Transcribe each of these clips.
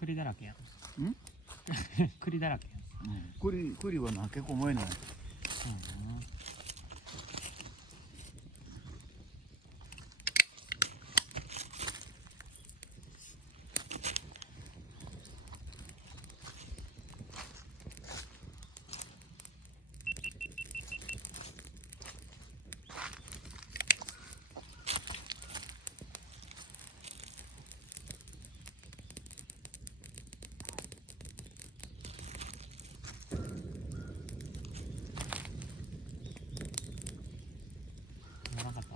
栗だらけやん。ん栗だらけやん。栗はな結構燃えない。なかった。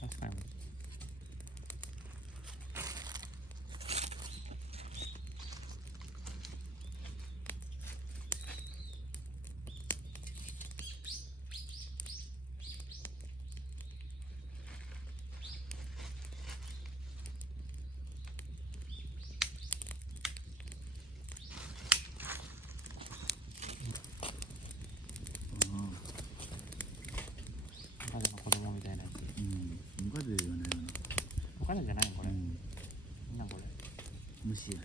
確かに。お金の子供みたいなやつ。ムカデじゃないよな。お金じゃないのこれ。なんこれ。虫や。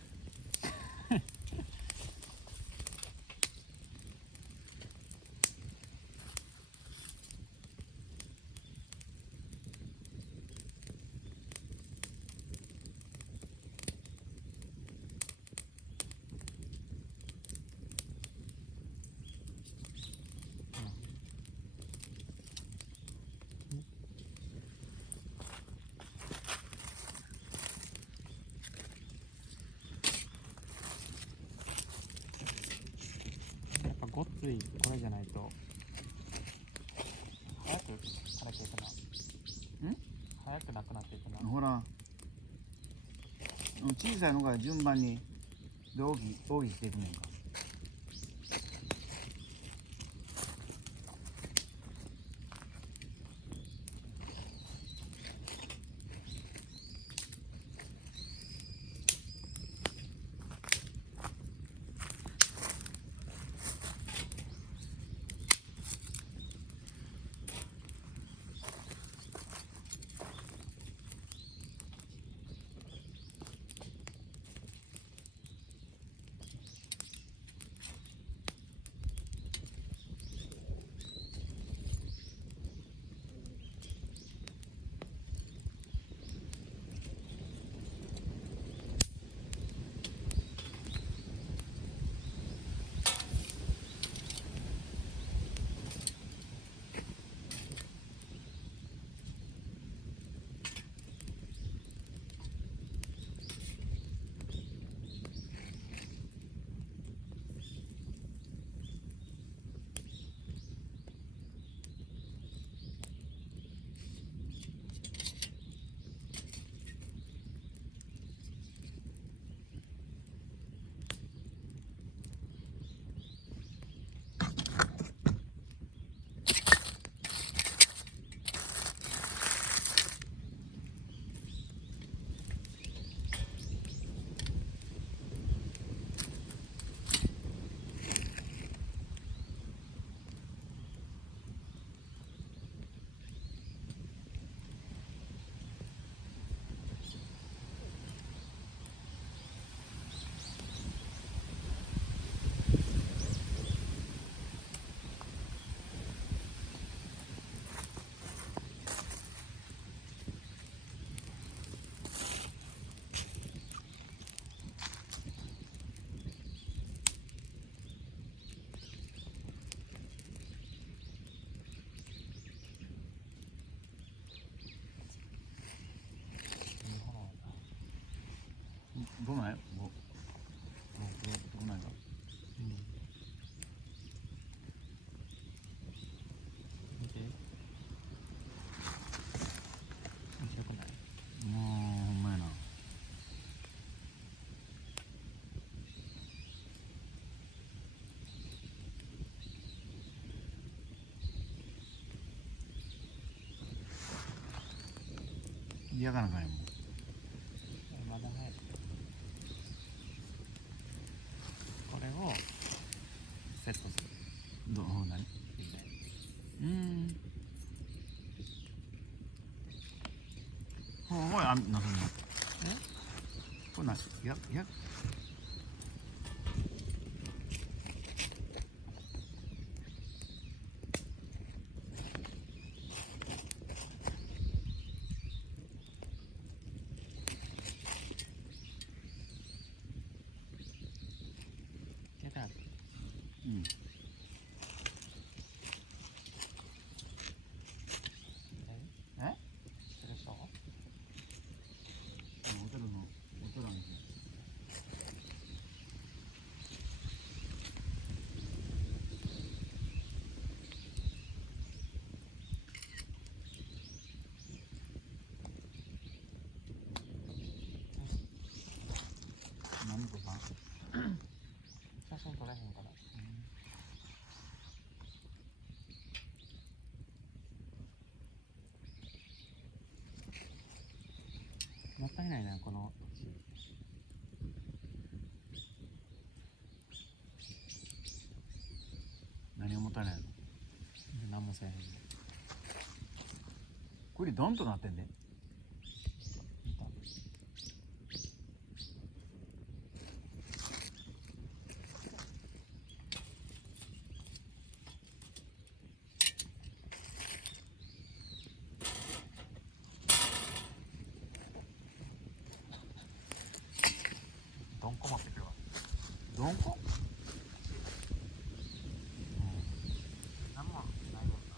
やっぱごっついこれじゃないと早く枯れていくな。早くなくなっていくな。ほら、小さいのが順番にで大きくしていくねんか。嫌がらないもん。まだ早い。これをセットする。何？いいね。おい、あんなそんな。これ何？出た。うん。え？それそう？お寺の何子さん？写真撮れへんから。もったいないな、この土。何がもったいないの？何もせえへん。これドンとなってんで。見た？どんこ持ってくるわ。どんこ？なんもないもんな。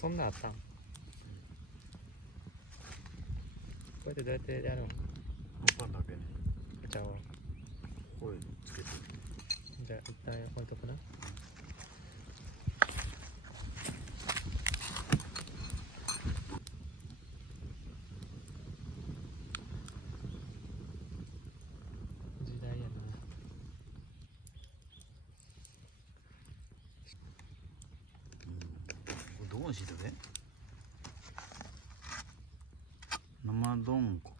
そんなんあったん？こうやってどうやってやるの？パンだけね。お茶を。これつけて。じゃあ一旦置いとくな。時代やな。これどこにしいたけ？生どんこ。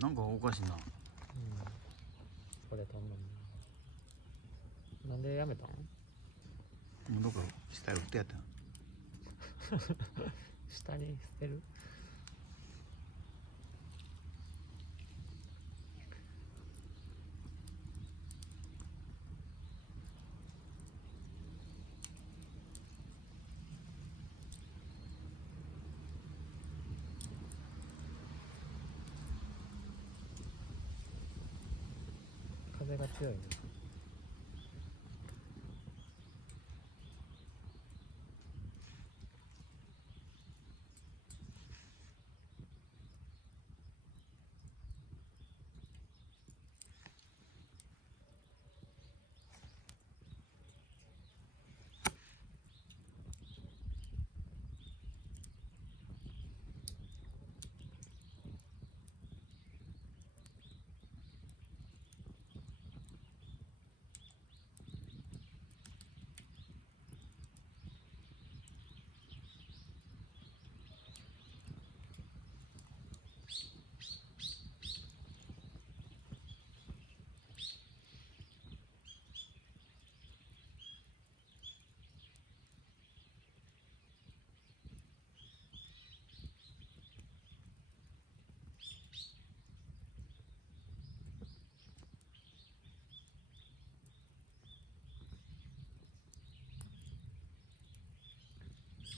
なんかおかしいな。うん。ここで飛んだんな。なんでやめたん？もうどっか下に振ってやったん。下に捨てる？風が強いね。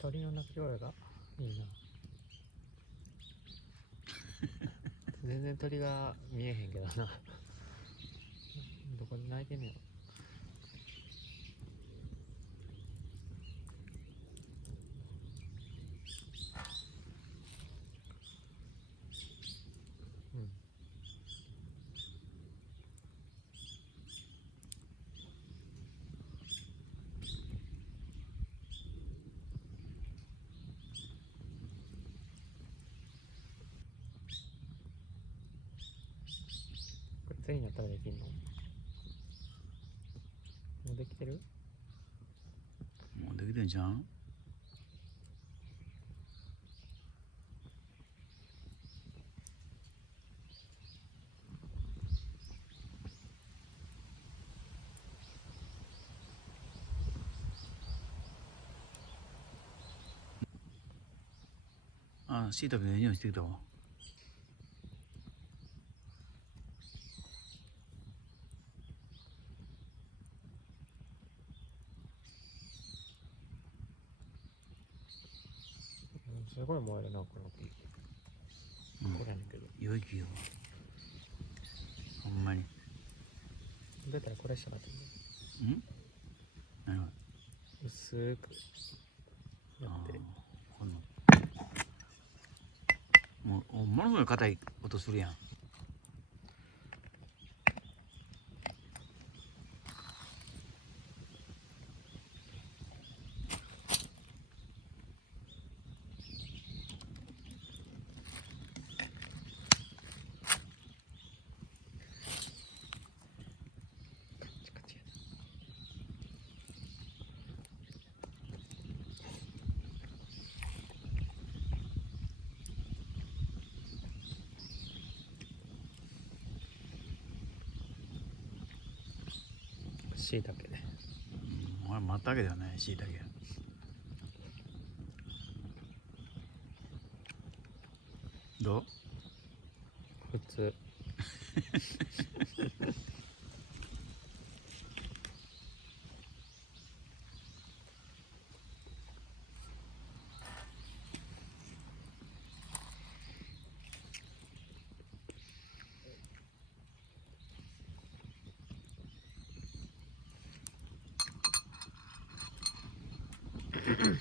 鳥の鳴き声がいいな。全然鳥が見えへんけどな。どこで鳴いてんねやろ。うん。これ次になったらできんの？もうできてる？もうできてんじゃん。あ、しいたけの匂いしてきたわ。すごい燃えるな、この木。これやねんけど。良い木よ。ほんまに。どうやったらこれしたかったんだ。何が？薄くやって。こんな。ものすごい硬い音するやん。カチカチやな。しいたけね。お前まったけではないしいたけ。どう？普通。う